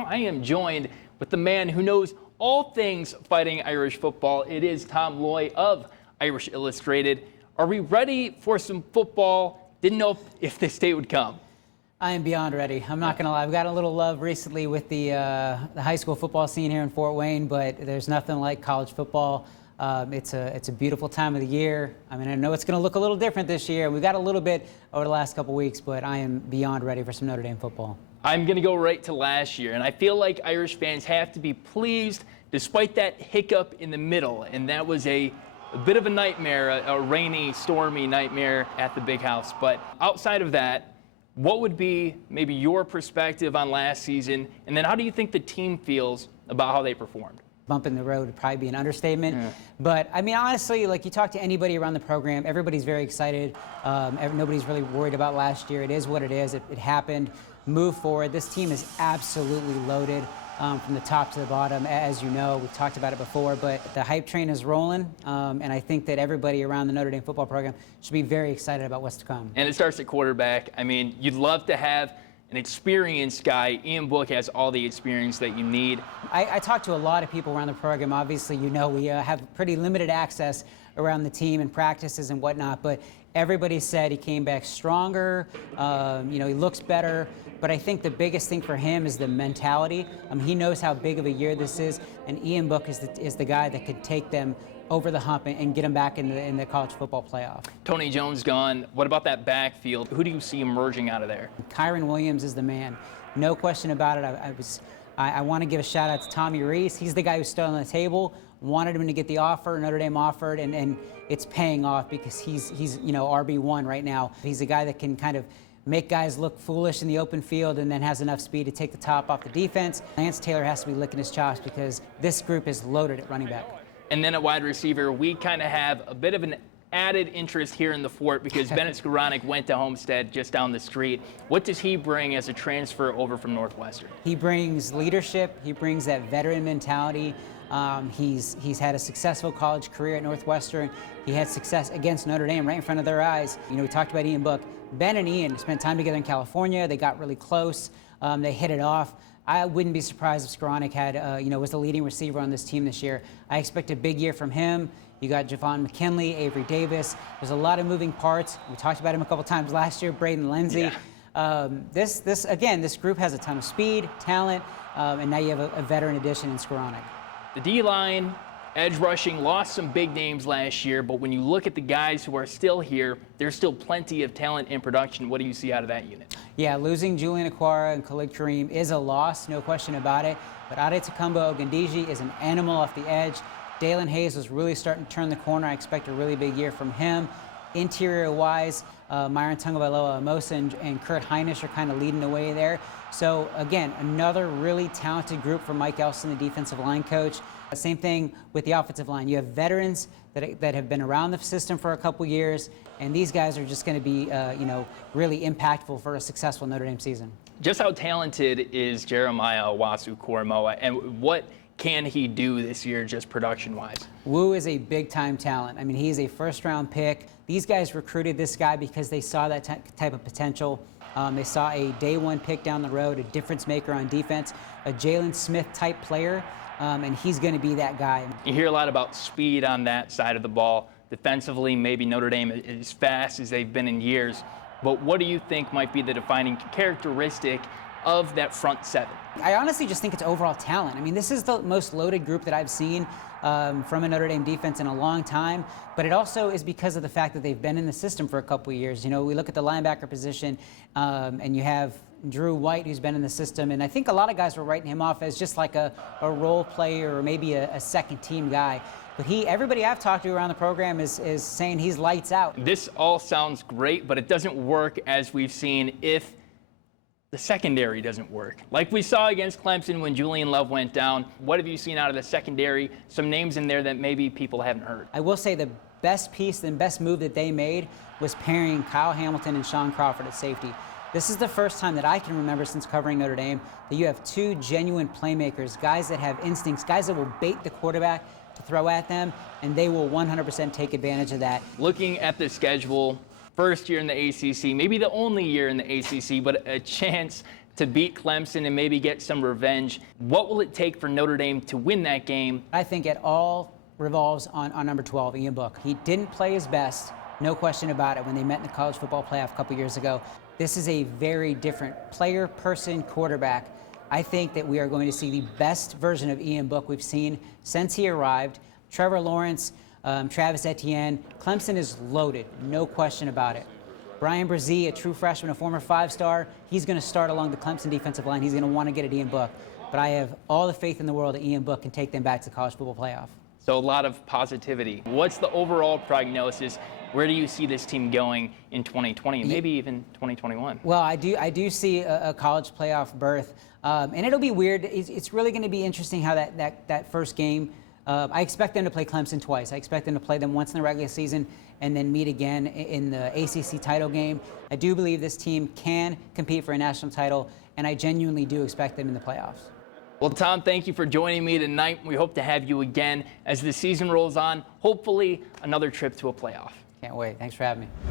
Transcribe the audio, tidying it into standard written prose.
now I am joined with the man who knows all things Fighting Irish football. It is Tom Loy of Irish Illustrated. Are we ready for some football? Didn't know if this day would come. I am beyond ready. I'm not going to lie. I've got a little love recently with the high school football scene here in Fort Wayne, but there's nothing like college football. It's a beautiful time of the year. I mean, I know it's going to look a little different this year. We've got a little bit over the last couple weeks, but I am beyond ready for some Notre Dame football. I'm going to go right to last year, and I feel like Irish fans have to be pleased despite that hiccup in the middle, and that was a bit of a nightmare, a rainy, stormy nightmare at the Big House. But outside of that, what would be maybe your perspective on last season, and then how do you think the team feels about how they performed? Bump in the road would probably be an understatement. Yeah. But, I mean, honestly, like you talk to anybody around the program, everybody's very excited. Nobody's really worried about last year. It is what it is. It happened. Move forward. This team is absolutely loaded from the top to the bottom. As you know, we've talked about it before, but the hype train is rolling, and I think that everybody around the Notre Dame football program should be very excited about what's to come. And it starts at quarterback. I mean, you'd love to have an experienced guy. Ian Book has all the experience that you need. I talked to a lot of people around the program. Obviously, you know, we have pretty limited access around the team and practices and whatnot, but everybody said he came back stronger. You know, he looks better. But I think the biggest thing for him is the mentality. He knows how big of a year this is, and Ian Book is the guy that could take them over the hump and get them back in the college football playoff. Tony Jones gone. What about that backfield? Who do you see emerging out of there? Kyron Williams is the man. No question about it. I want to give a shout out to Tommy Reese. He's the guy who stood on the table, wanted him to get the offer. Notre Dame offered, and it's paying off because he's you know, RB1 right now. He's a guy that can kind of make guys look foolish in the open field and then has enough speed to take the top off the defense. Lance Taylor has to be licking his chops because this group is loaded at running back. And then at wide receiver, we kind of have a bit of an added interest here in the Fort because Bennett Skowronek went to Homestead just down the street. What does he bring as a transfer over from Northwestern? He brings leadership. He brings that veteran mentality. He's had a successful college career at Northwestern. He had success against Notre Dame right in front of their eyes. You know, we talked about Ian Book. Ben and Ian spent time together in California. They got really close. They hit it off. I wouldn't be surprised if Skowronek had, you know, was the leading receiver on this team this year. I expect a big year from him. You got Javon McKinley, Avery Davis. There's a lot of moving parts. We talked about him a couple times last year. Braden Lindsey. Yeah. This group has a ton of speed, talent, and now you have a veteran addition in Skowronek. The D-line, edge rushing, lost some big names last year, but when you look at the guys who are still here, there's still plenty of talent in production. What do you see out of that unit? Yeah, losing Julian Aquara and Khalid Kareem is a loss, no question about it. But Ade Takumba Ogundiji is an animal off the edge. Dalen Hayes is really starting to turn the corner. I expect a really big year from him. Interior-wise, Myron Tungabailoa Amosa and Kurt Heinisch are kind of leading the way there. So, again, another really talented group for Mike Elston, the defensive line coach. Same thing with the offensive line. You have veterans that have been around the system for a couple years, and these guys are just going to be, you know, really impactful for a successful Notre Dame season. Just how talented is Jeremiah Owusu-Koramoah, and what can he do this year just production-wise? Wu is a big-time talent. I mean, he is a first-round pick. These guys recruited this guy because they saw that type of potential. They saw a day-one pick down the road, a difference maker on defense, a Jalen Smith-type player, and he's going to be that guy. You hear a lot about speed on that side of the ball. Defensively, maybe Notre Dame is as fast as they've been in years. But what do you think might be the defining characteristic of that front seven? I honestly just think it's overall talent. I mean, this is the most loaded group that I've seen from a Notre Dame defense in a long time, but it also is because of the fact that they've been in the system for a couple of years. You know, we look at the linebacker position, and you have Drew White, who's been in the system, and I think a lot of guys were writing him off as just like a role player or maybe a second-team guy. But everybody I've talked to around the program is saying he's lights out. This all sounds great, but it doesn't work as we've seen if the secondary doesn't work. Like we saw against Clemson when Julian Love went down. What have you seen out of the secondary? Some names in there that maybe people haven't heard. I will say the best piece and best move that they made was pairing Kyle Hamilton and Sean Crawford at safety. This is the first time that I can remember since covering Notre Dame that you have two genuine playmakers, guys that have instincts, guys that will bait the quarterback to throw at them, and they will 100% take advantage of that. Looking at the schedule, first year in the ACC, maybe the only year in the ACC, but a chance to beat Clemson and maybe get some revenge. What will it take for Notre Dame to win that game? I think it all revolves on number 12, Ian Book. He didn't play his best, no question about it, when they met in the college football playoff a couple years ago. This is a very different player, person, quarterback. I think that we are going to see the best version of Ian Book we've seen since he arrived. Trevor Lawrence, Travis Etienne, Clemson is loaded, no question about it. Brian Brzee, a true freshman, a former 5-star, he's going to start along the Clemson defensive line. He's going to want to get at Ian Book. But I have all the faith in the world that Ian Book can take them back to the college football playoff. So a lot of positivity. What's the overall prognosis? Where do you see this team going in 2020, maybe even 2021? Well, I do see a college playoff berth, and it'll be weird. It's really going to be interesting how that first game. I expect them to play Clemson twice. I expect them to play them once in the regular season and then meet again in the ACC title game. I do believe this team can compete for a national title, and I genuinely do expect them in the playoffs. Well, Tom, thank you for joining me tonight. We hope to have you again as the season rolls on. Hopefully, another trip to a playoff. Can't wait. Thanks for having me.